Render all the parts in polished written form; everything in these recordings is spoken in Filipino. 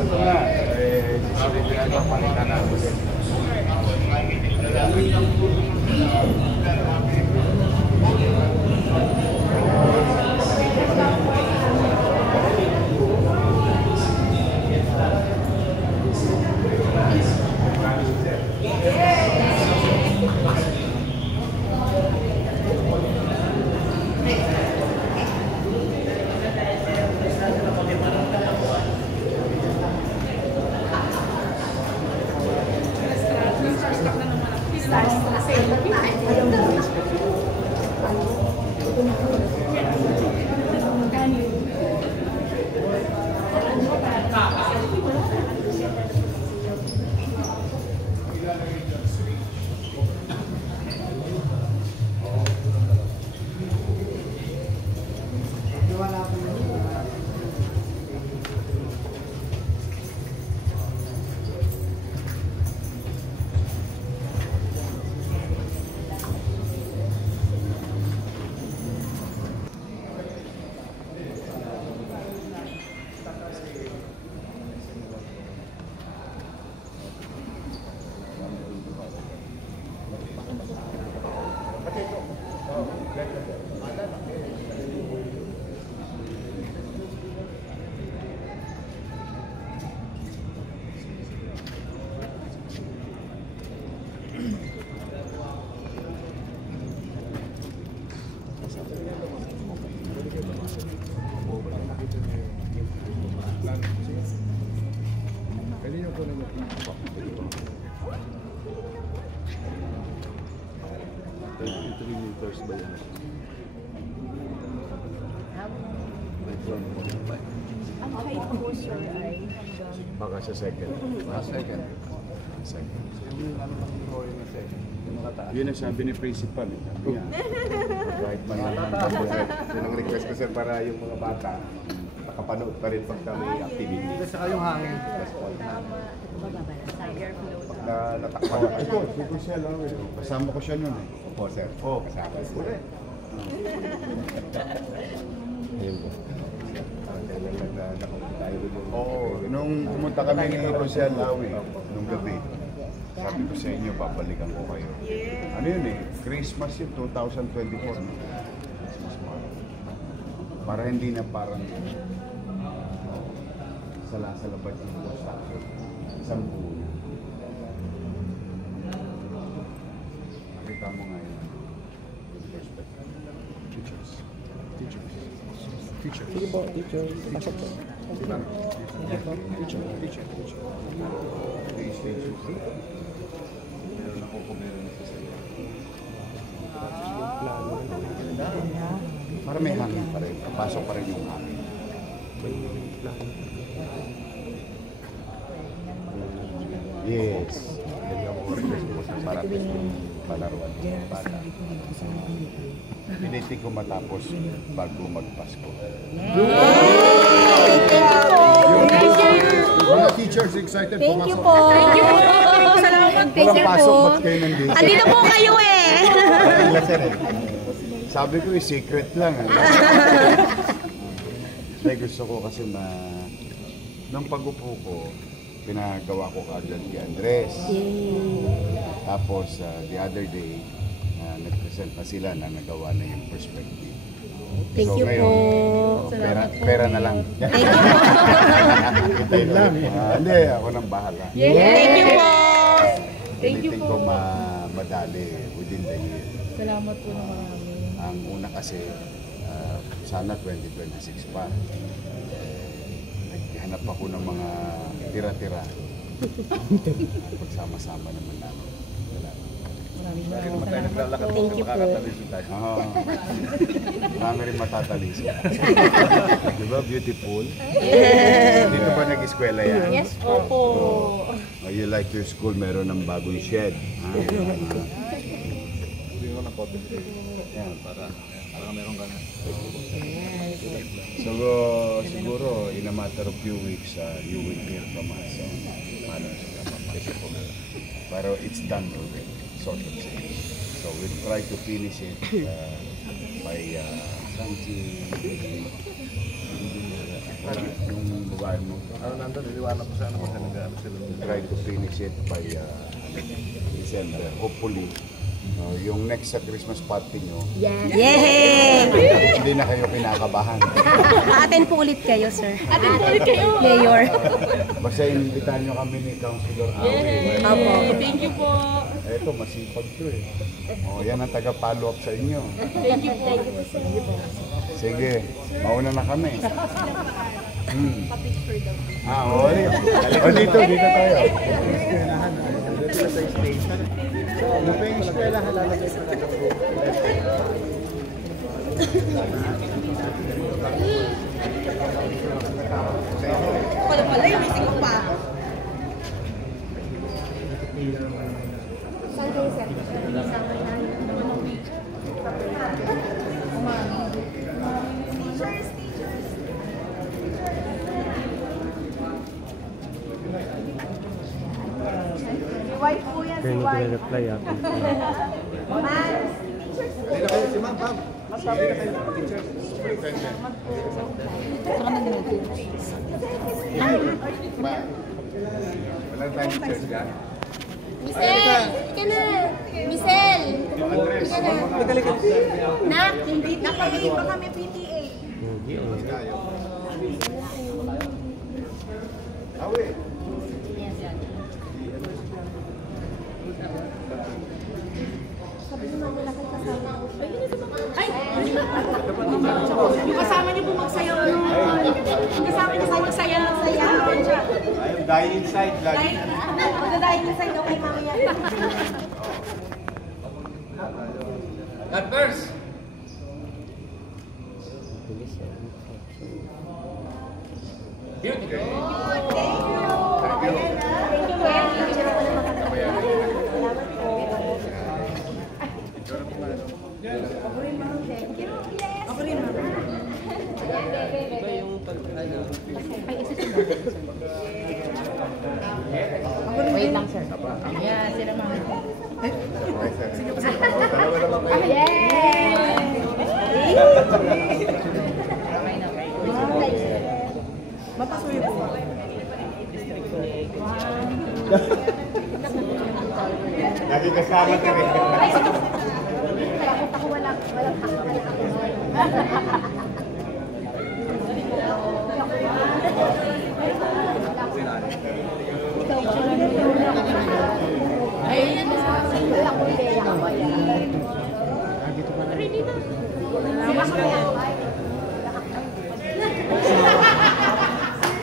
ito nga. Sisilihan ang palitan natin. Ba yan? Ang height po sir ay Baka sa second. Second. Second. Yun Yun ang sabi ni principal. Right man lang ang double-head. Yun ang request ko sir para yung mga bata nakapanood pa rin pagka may activity. saka yung hangin. Pagka natakpan na kayo. Ito siya lang. Kasama ko siya nun eh. Opo sir. Oo. Kasama ko siya. Ayun po. Oo, nung pumunta kami ni Rosel Lawi, nung gabi, sabi ko sa inyo, babalikan ko kayo. Ano yun eh, Christmas yun, 2024. Christmas month. Para hindi na parang sala-salabad yung construction. Isang buo na. Nakita mo nga yun. Teachers. Teachers. Teacher. Sige po, teacher. Pasok po. Diba? Teacher. Teacher. Meron ako kung meron na sa para may hangin pa rin. Kapasok pa rin yung hangin. Yes. Yan yung mga request ko sa parating palaruan ng mga bata. Piniti ko matapos bago magpasko. Mga teachers excited po. Thank you po. Thank you po. Salamat Walang teacher pasok, po. ba't kayo nandito? Andito po kayo eh. Sabi ko secret lang. Dahil gusto ko kasi nung pag-upo ko, pinagawa ko kaagad kay Andres. Tapos the other day, nag-present na sila na nagawa na yung perspective. Thank you ngayon, po. Pera na lang. Thank you lang. Hindi, ako nang bahala. Thank you po. Thank you Anything po. ko madali within the year. Salamat po na marami. Ang una kasi, sana 2026 pa. Naghanap ako ng mga tira-tira. Pagsama-sama naman namin. Thank you po. Oo. Marami rin matatalis. Di ba? Beautiful. Dito ba nag-eskwela yan? Yes po po. Oh, you like your school, meron ng bagong shed. Para meron ka na. So, siguro, in a matter of few weeks, you will hear from us on paano sila mapakita. Pero it's done already, sort of thing. So, we'll try to finish it by Yung babae mo. Ano nandun, niliwanag ko sana kung nag-ano sila. Try to finish it by December. Hopefully, yung next sa Christmas party nyo, Yay! hindi na kayo kinakabahan. Atin po ulit kayo, sir. Atin po ulit kayo. Mayor. Basta inimbitahan nyo kami ni Councilor Awi. Opo. Thank you po. Eto, masipag to eh. Yan ang taga-follow up sa inyo. Thank you po. Sige, mauna na kami. Okay. Dito tayo. Yung eskwela, halalagay pa na Pala, yung missing ko pa. Saan kayo, sir? Wife po yan, si wife. reply ah. Hindi na kayo, si ma'am, ma'am. Masabi na kayo, teachers. Wala tayong church yan. Michelle! Ika na! Michelle! Ika na! Nak! Hindi Nakalive pa kami PTA. Awi. Ay! Yung kasama niyo po magsayaw. Yung kasama niyo po magsayaw. Ayun, die inside lagi. Magdadayin niyo sa'yo kay mamaya. At first! Wait lang, sir. Yeah, sila mama. Dalawa naman kayo. Mapasuyo po. Lagi kasama ka rin. Bakit ako walang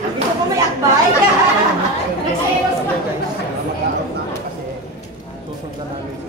Gusto ko may akbay. Susunod na namin.